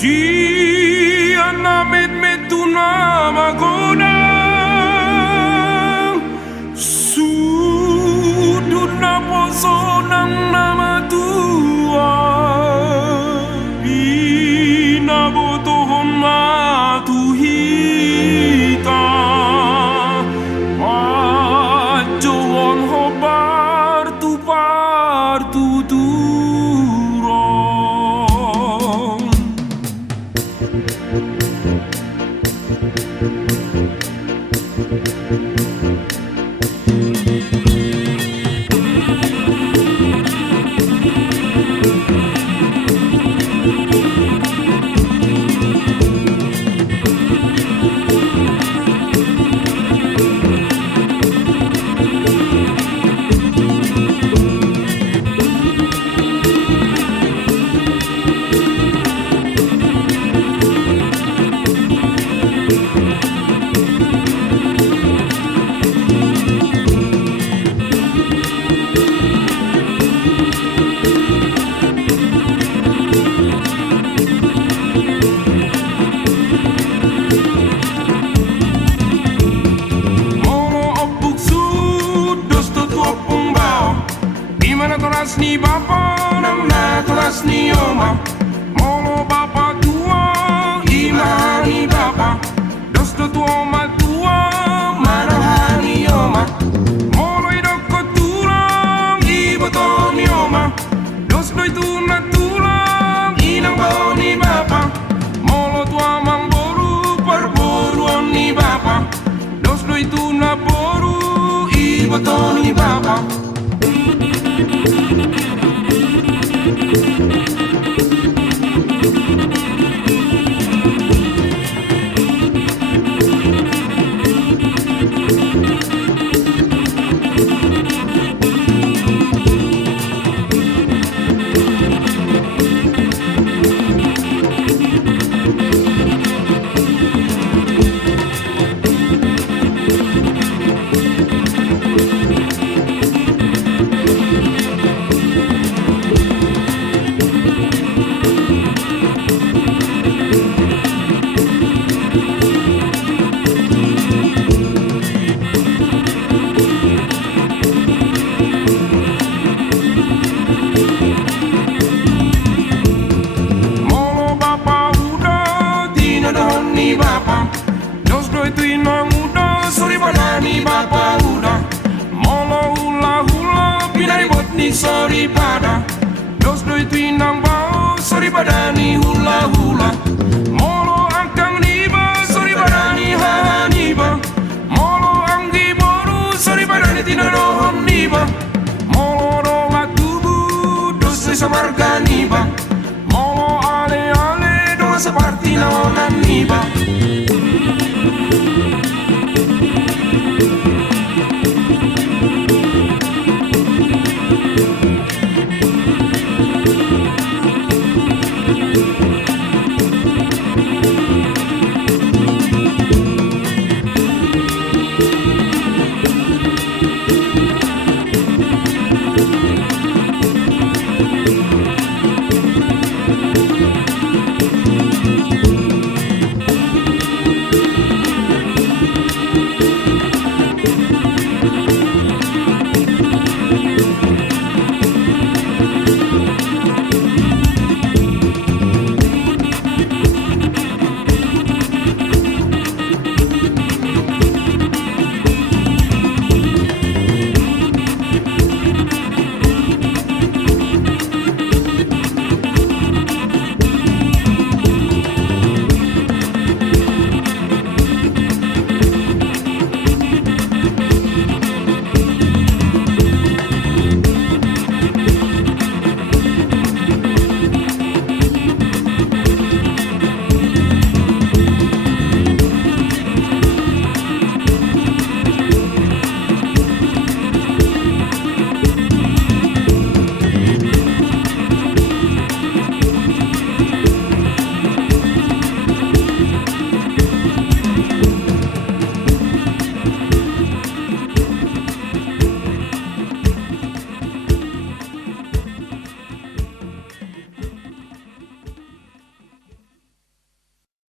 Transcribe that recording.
Siana metuna magoda sudut na poso nang nama tua ina botohon matuhita pacuan hobar tu partu turong. Ni bapa nam na kelas ni oma molo bapa tua imani bapa dos do tua ma tua marahani oma molo idoko tulang iboto ni oma dos do itu na tulang inang bau ni bapa molo tua mang boru perburuan ni bapa dos do itu na boru iboto ni bapa. Sorry pada dos doi tuinang bau sorry pada ni hula hula molo angkang niba sorry pada ni haha niba molo anggi boru sorry pada ni tinarohon niba molo doma tubuh dos doi samarga niba molo ale ale doma seperti naonan niba.